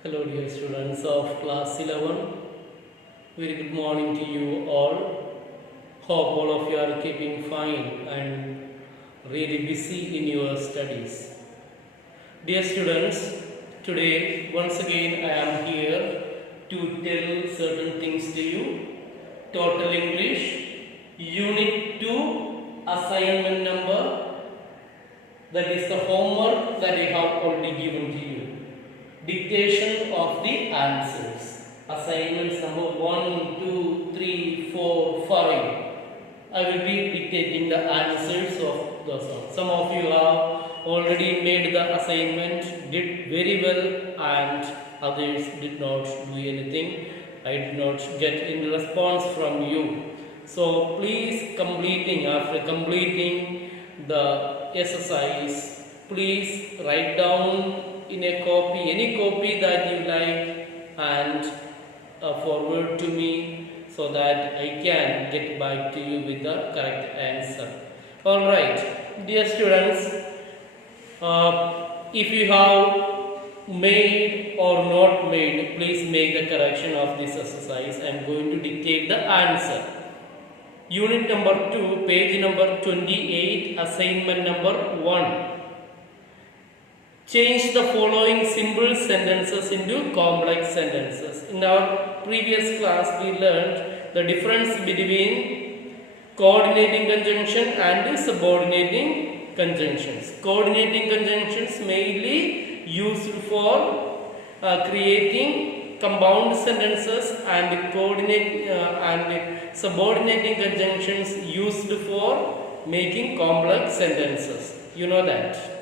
Hello, dear students of class 11. Very good morning to you all. Hope all of you are keeping fine and really busy in your studies. Dear students, today once again I am here to tell certain things to you. Total English, Unit 2, assignment number, that is the homework that I have already given to you. Dictation of the answers. Assignments number 1, 2, 3, 4, 5. I will be dictating the answers of those ones. Some of you have already made the assignment, did very well, and others did not do anything. I did not get any response from you. So please, after completing the exercise, please write down in a copy, any copy that you like, and forward to me so that I can get back to you with the correct answer. Alright, dear students, if you have made or not made, please make the correction of this exercise. I am going to dictate the answer. Unit number 2, page number 28, assignment number 1. Change the following simple sentences into complex sentences. In our previous class, we learned the difference between coordinating conjunction and subordinating conjunctions. Coordinating conjunctions mainly used for creating compound sentences, and subordinating conjunctions used for making complex sentences. You know that.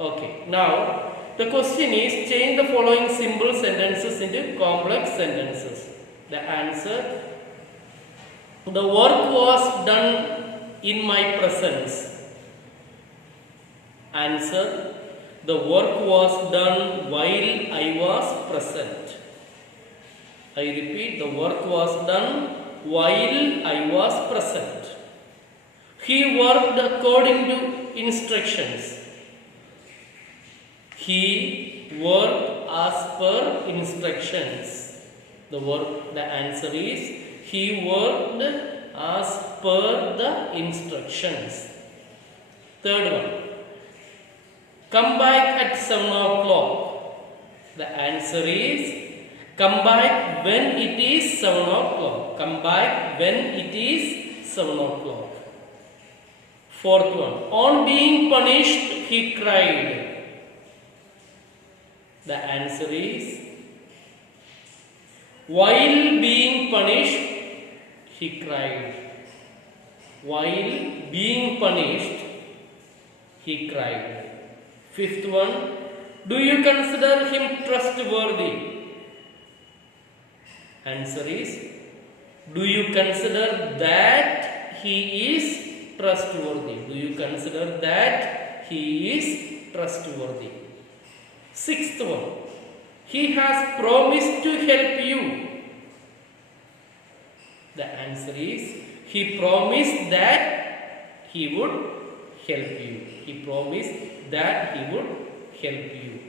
Okay, now the question is, change the following simple sentences into complex sentences. The answer: the work was done in my presence. Answer: the work was done while I was present. I repeat, the work was done while I was present. He worked according to instructions. He worked as per instructions. The answer is, he worked as per the instructions. Third one. Come back at 7 o'clock. The answer is, come back when it is 7 o'clock. Come back when it is 7 o'clock. Fourth one. On being punished, he cried. The answer is, while being punished, he cried. While being punished, he cried. Fifth one. Do you consider him trustworthy? Answer is, do you consider that he is trustworthy? Do you consider that he is trustworthy? Sixth one. He has promised to help you. The answer is, he promised that he would help you. He promised that he would help you.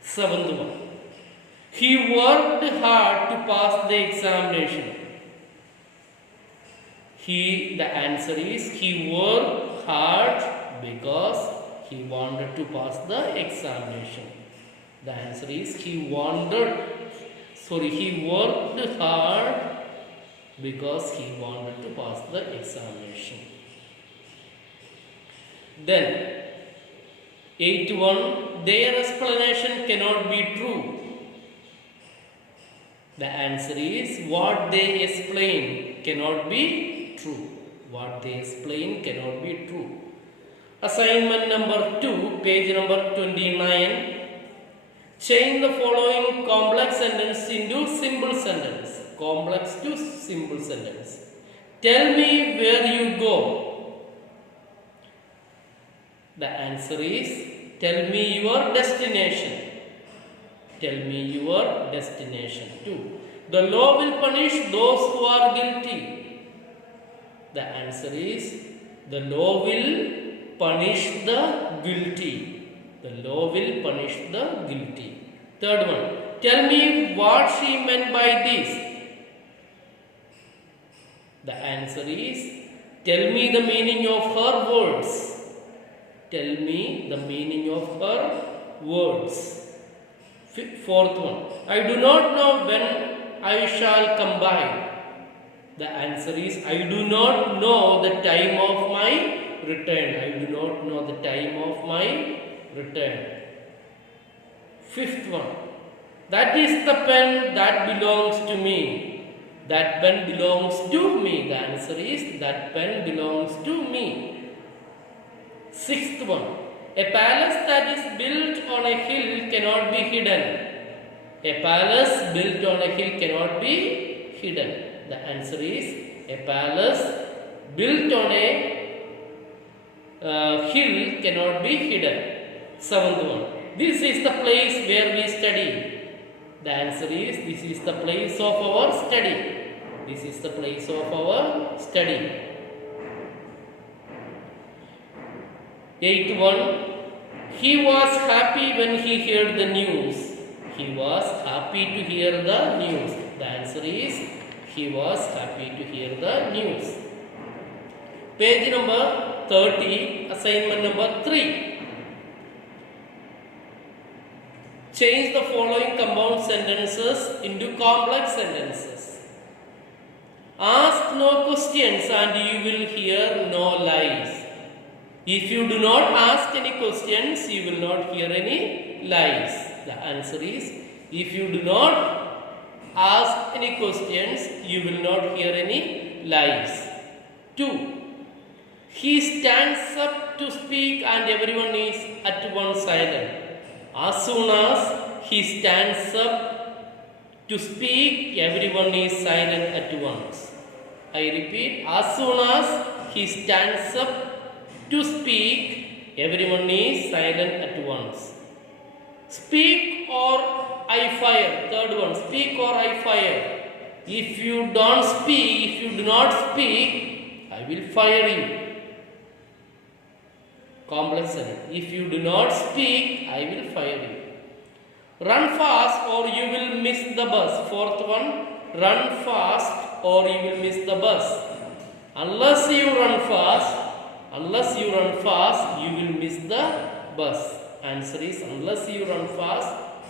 Seventh one. He worked hard to pass the examination. The answer is, he worked hard because he wanted to pass the examination. The answer is, he worked hard because he wanted to pass the examination. Then, 8.1, their explanation cannot be true. The answer is, what they explain cannot be true. What they explain cannot be true. Assignment number 2, page number 29. Change the following complex sentence into simple sentence. Complex to simple sentence. Tell me where you go. The answer is, tell me your destination. Tell me your destination. 2. The law will punish those who are guilty. The answer is, the law will punish the guilty. The law will punish the guilty. Third one. Tell me what she meant by this. The answer is, tell me the meaning of her words. Tell me the meaning of her words. Fourth one. I do not know when I shall come by. The answer is, I do not know the time of my return. I do not know the time of my return. Fifth one. That is the pen that belongs to me. That pen belongs to me. The answer is, that pen belongs to me. Sixth one. A palace that is built on a hill cannot be hidden. A palace built on a hill cannot be hidden. The answer is, a palace built on a hill cannot be hidden. Seventh one. This is the place where we study. The answer is, this is the place of our study. This is the place of our study. Eighth one. He was happy when he heard the news. He was happy to hear the news. The answer is, he was happy to hear the news. Page number 30, assignment number 3. Change the following compound sentences into complex sentences. Ask no questions and you will hear no lies. If you do not ask any questions, you will not hear any lies. The answer is, if you do not ask any questions, you will not hear any lies. 2. He stands up to speak and everyone is at once silent. As soon as he stands up to speak, everyone is silent at once. I repeat, as soon as he stands up to speak, everyone is silent at once. Speak or I fire. Third one, speak or I fire. If you don't speak, if you do not speak, I will fire you. Complex sentence. If you do not speak, I will fire you. Run fast or you will miss the bus. Fourth one, run fast or you will miss the bus. Unless you run fast, you will miss the bus. Answer is, unless you run fast,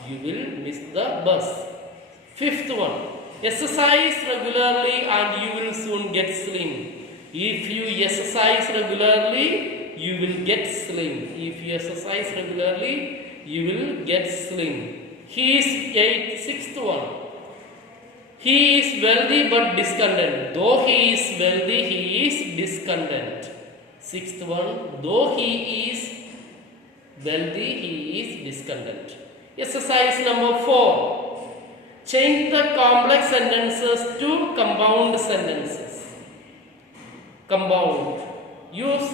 you will miss the bus. Fifth one, exercise regularly and you will soon get slim. If you exercise regularly, you will get slim. If you exercise regularly, you will get slim. Sixth one. He is wealthy but discontent. Though he is wealthy, he is discontent. Sixth one. Though he is wealthy, he is discontent. Exercise number 4. Change the complex sentences to compound sentences. Compound. Use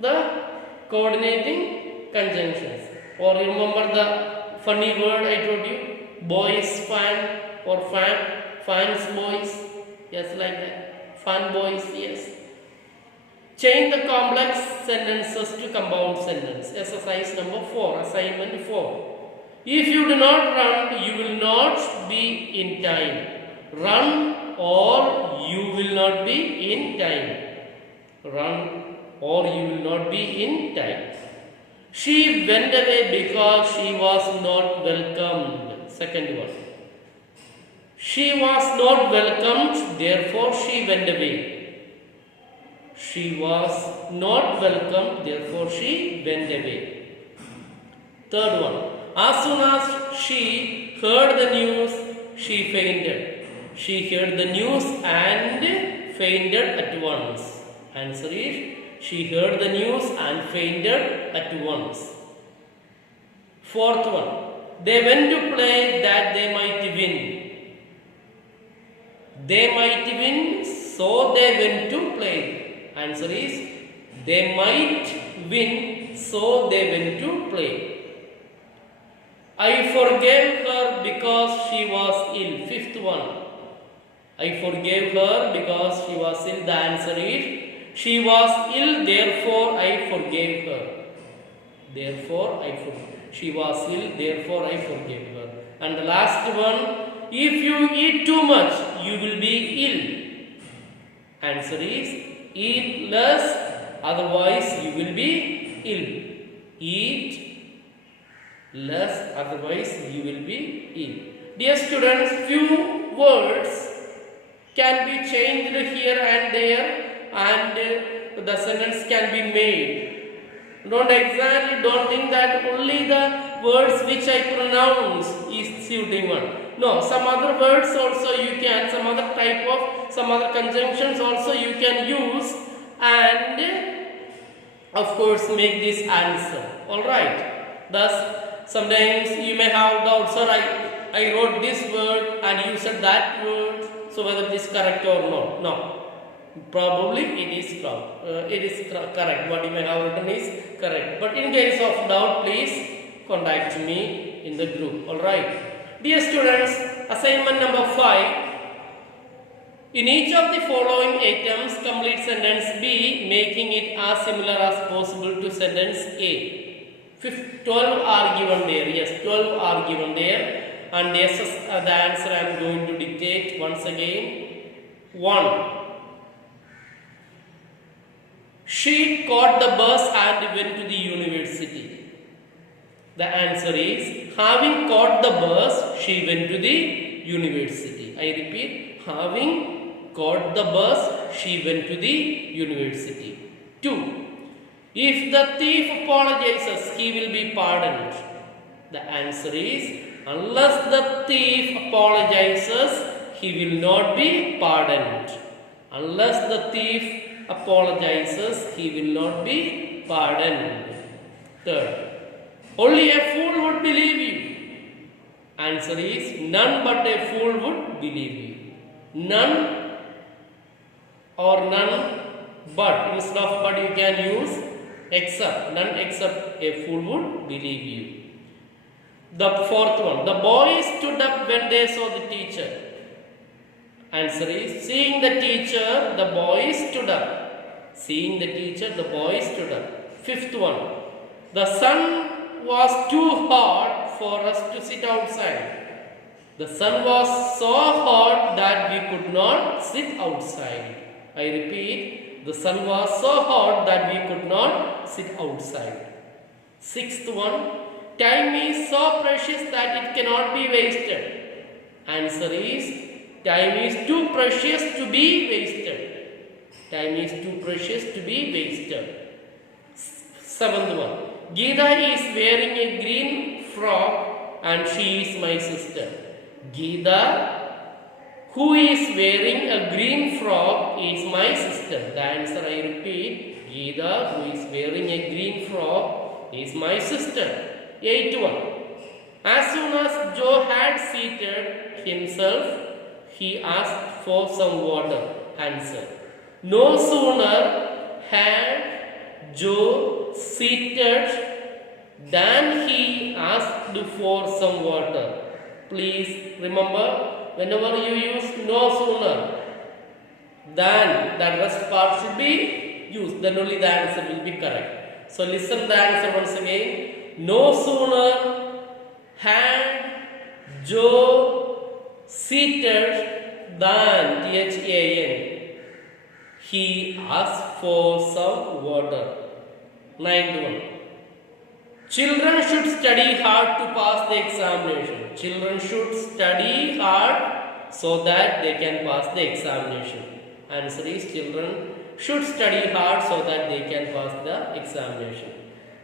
the coordinating conjunctions. Or remember the funny word I told you, boys fan or fans boys, yes, like that, fun boys, yes. Change the complex sentences to compound sentence. Exercise number 4, assignment 4. If you do not run, you will not be in time. Run or you will not be in time. Run or you will not be in time. She went away because she was not welcomed. Second one. She was not welcomed, therefore she went away. She was not welcomed, therefore she went away. Third one. As soon as she heard the news, she fainted. She heard the news and fainted at once. Answer is, she heard the news and fainted at once. Fourth one. They went to play that they might win. They might win, so they went to play. Answer is, they might win, so they went to play. I forgave her because she was ill. Fifth one. I forgave her because she was ill. The answer is, she was ill, therefore I forgave her. Therefore I forgave. She was ill, therefore I forgave her. And the last one, if you eat too much, you will be ill. Answer is eat less, otherwise you will be ill. Eat less, otherwise you will be ill. Dear students, few words can be changed here and there, and the sentence can be made. Don't think that only the words which I pronounce is suiting one. No, some other words also you can, some other conjunctions also you can use, and of course make this answer. Alright. Thus, sometimes you may have doubts, sir, I wrote this word and you said that word, so whether it is correct or not. No. Probably it is correct. What you may have written is correct. But in case of doubt, please contact me in the group. Alright. Dear students, assignment number 5. In each of the following items, complete sentence B, making it as similar as possible to sentence A. 12 are given there. Yes, 12 are given there. And yes, the answer I am going to dictate once again. 1. She caught the bus and went to the university. The answer is, having caught the bus, she went to the university. I repeat, having caught the bus, she went to the university. 2. If the thief apologizes, he will be pardoned. The answer is, unless the thief apologizes, he will not be pardoned. Unless the thief apologizes, he will not be pardoned. 3rd, only a fool would believe you. Answer is, none but a fool would believe you. None or none but, instead of but you can use except. None except a fool would believe you. The 4th one, the boys stood up when they saw the teacher. Answer is, seeing the teacher, the boy stood up. Seeing the teacher, the boy stood up. 5th one, the sun was too hot for us to sit outside. The sun was so hot that we could not sit outside. I repeat, the sun was so hot that we could not sit outside. 6th one, time is so precious that it cannot be wasted. Answer is, time is too precious to be wasted. Time is too precious to be wasted. 7th one, Geeta is wearing a green frock and she is my sister. Geeta, who is wearing a green frock, is my sister. The answer, I repeat, Geeta, who is wearing a green frock, is my sister. 8th one, as soon as Joe had seated himself, he asked for some water. Answer, no sooner had Joe seated than he asked for some water. Please remember, whenever you use no sooner, then that rest part should be used. Then only the answer will be correct. So listen the answer once again. No sooner had Joe seated than THAN, he asked for some water. 9th one, children should study hard to pass the examination. Children should study hard so that they can pass the examination. Answer is, children should study hard so that they can pass the examination.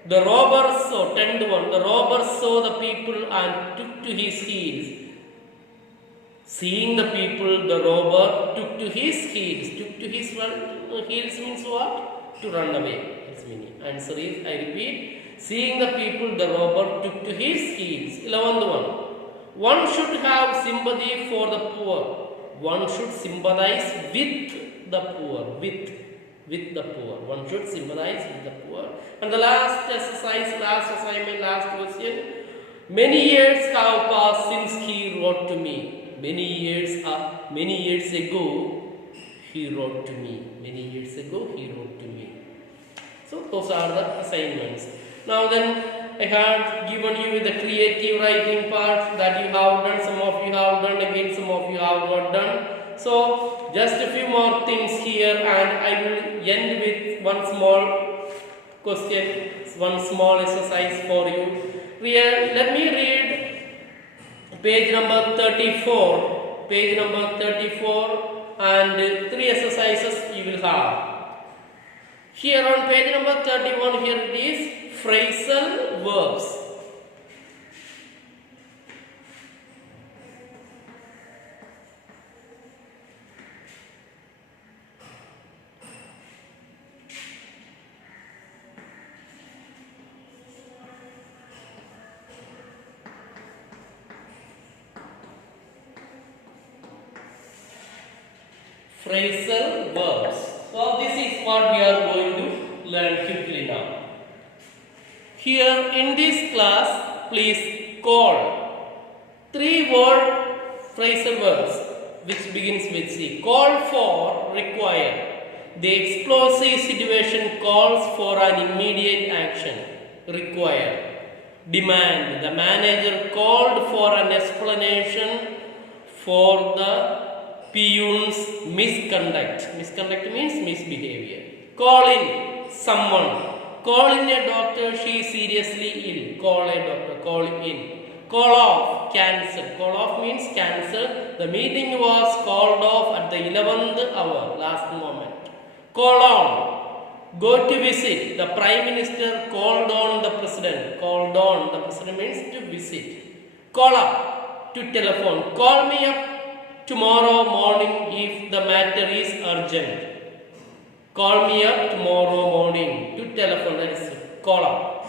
The robber saw, 10th one, the robber saw the people and took to his heels. Seeing the people, the robber took to his heels. Took to his heels means what? To run away. That's meaning. Answer is, I repeat, seeing the people, the robber took to his heels. 11th one, one should have sympathy for the poor. One should sympathize with the poor. With the poor. One should sympathize with the poor. And the last exercise, last assignment, last question. Many years have passed since he wrote to me. Many years ago, he wrote to me. Many years ago, he wrote to me. So those are the assignments. Now then, I had given you the creative writing part that you have done, some of you have done, again some of you have not done. So just a few more things here, and I will end with one small question, one small exercise for you. Let me read page number 34, and three exercises you will have. Here on page number 31, here it is phrasal verbs. Phrasal verbs. So this is what we are going to learn quickly now. Here in this class, please call three-word phrasal verbs which begins with C. Call for, require. The explosive situation calls for an immediate action. Require. Demand. The manager called for an explanation for the peon's misconduct. Misconduct means misbehavior. Call in someone. Call in a doctor, she is seriously ill. Call a doctor, call in. Call off, cancel. Call off means cancel. The meeting was called off at the 11th hour, last moment. Call on, go to visit. The Prime Minister called on the President. Called on, the President means to visit. Call up, to telephone. Call me up tomorrow morning if the matter is urgent. Call me up tomorrow morning, to telephone, that is call up.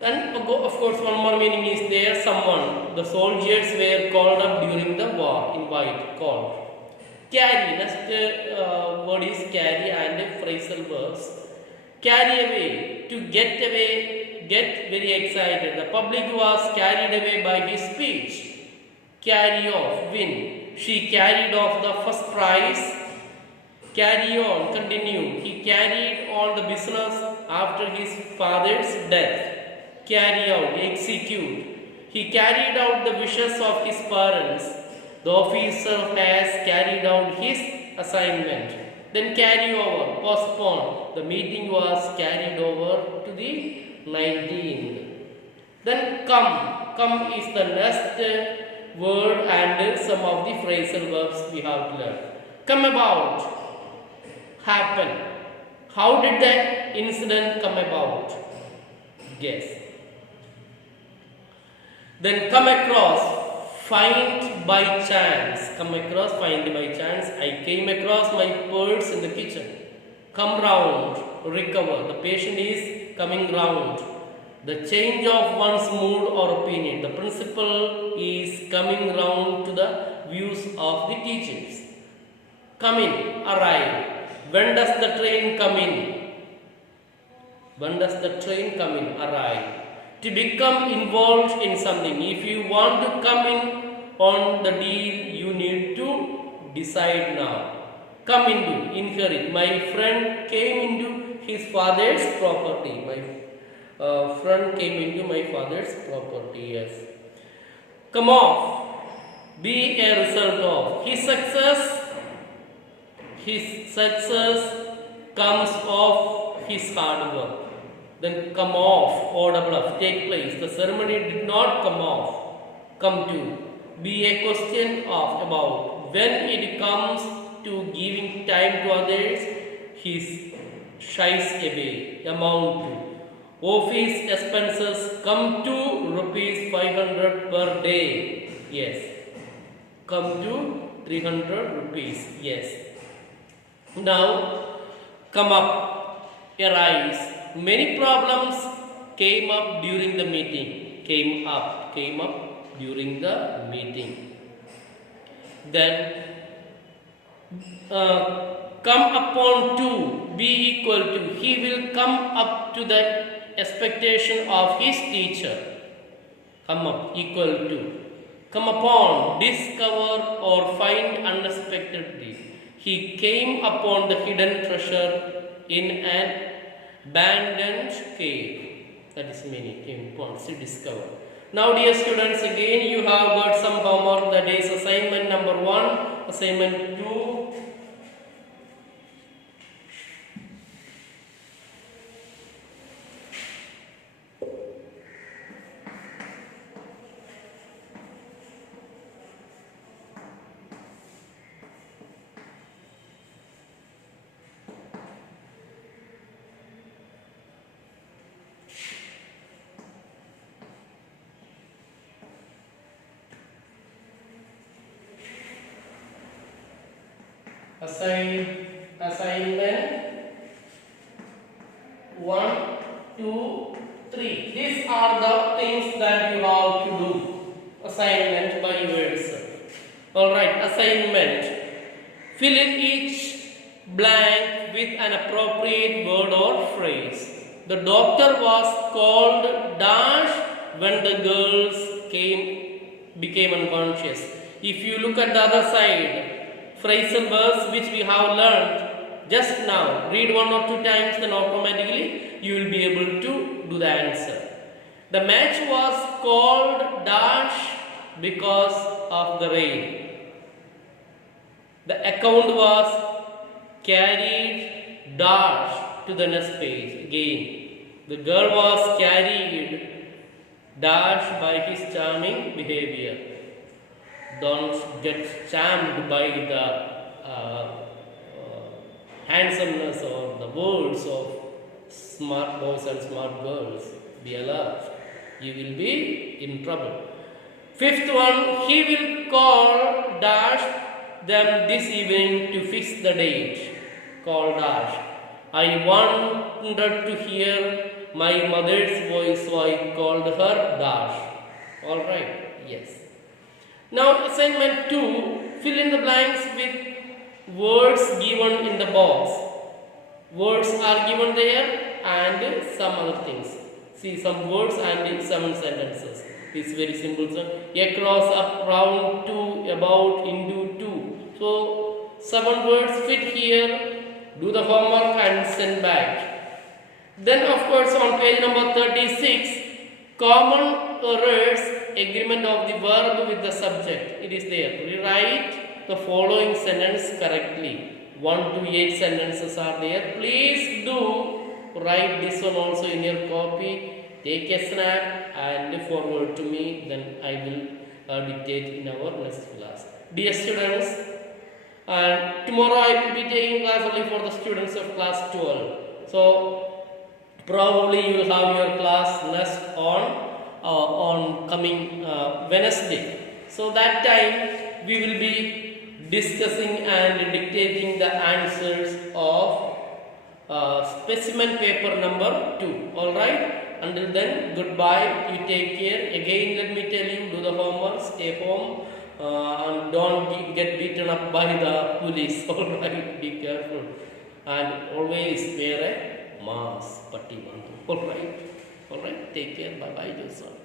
Then of course one more meaning is there, someone. The soldiers were called up during the war, invite, call. Carry, next word is carry and phrasal verbs. Carry away, to get away, get very excited. The public was carried away by his speech. Carry off, win. She carried off the first prize. Carry on, continue. He carried on the business after his father's death. Carry out, execute. He carried out the wishes of his parents. The officer has carried out his assignment. Then carry over, postpone. The meeting was carried over to the 19th. Then come. Come is the next word and some of the phrasal verbs we have to learn. Come about. Happen. How did that incident come about? Guess. Then come across, find by chance. Come across, find by chance. I came across my purse in the kitchen. Come round, recover. The patient is coming round. The change of one's mood or opinion. The principal is coming round to the views of the teachers. Come in, arrive. When does the train come in? When does the train come in? Arrive. To become involved in something. If you want to come in on the deal, you need to decide now. Come into, inherit. My friend came into his father's property. My friend came into my father's property. Yes. Come off. Be a result of. His success comes of his hard work. Then come off, O-double-F, take place. The ceremony did not come off. Come to. Be a question of, about. When it comes to giving time to others, he shies away. Amount to. Office expenses come to rupees 500 per day. Yes. Come to 300 rupees. Yes. Now, come up, arise. Many problems came up during the meeting. Came up during the meeting. Then, come upon to, be equal to. He will come up to the expectation of his teacher. Come up, equal to. Come upon, discover or find unexpectedly. He came upon the hidden treasure in an abandoned cave. That is meaning he wants to discover. Now dear students, again you have got some homework, that is assignment number 1, assignment 2. Assignment 1, 2, 3. These are the things that you have to do. Assignment by yourself. Alright, assignment. Fill in each blank with an appropriate word or phrase. The doctor was called dash when the girls became unconscious. If you look at the other side, phrasal verbs which we have learned just now, read 1 or 2 times, then automatically you will be able to do the answer. The match was called dash because of the rain. The account was carried dash to the next page. Again, the girl was carried dash by his charming behavior. Don't get charmed by the handsomeness or the words of smart boys and smart girls. Be alert. You will be in trouble. 5th one, he will call dash them this evening to fix the date. Call dash. I wanted to hear my mother's voice, so I called her dash. Alright, yes. Now assignment 2, fill in the blanks with words given in the box. Words are given there and some other things. See, some words and 7 sentences. It's very simple. So, across, up, round, to, about, into, to. So 7 words fit here. Do the homework and send back. Then of course on page number 36, common errors, agreement of the verb with the subject. It is there. Rewrite the following sentence correctly. 1 to 8 sentences are there. Please do write this one also in your copy. Take a snap and forward to me. Then I will dictate in our next class. Dear students, tomorrow I will be taking class only for the students of class 12. So probably you will have your class next on coming Wednesday. So that time we will be discussing and dictating the answers of specimen paper number 2. Alright. Until then, goodbye. You take care. Again, let me tell you, do the homework, stay home, and don't get beaten up by the police. Alright, be careful. And always wear a mask. Alright, take care. Bye bye, Joseph.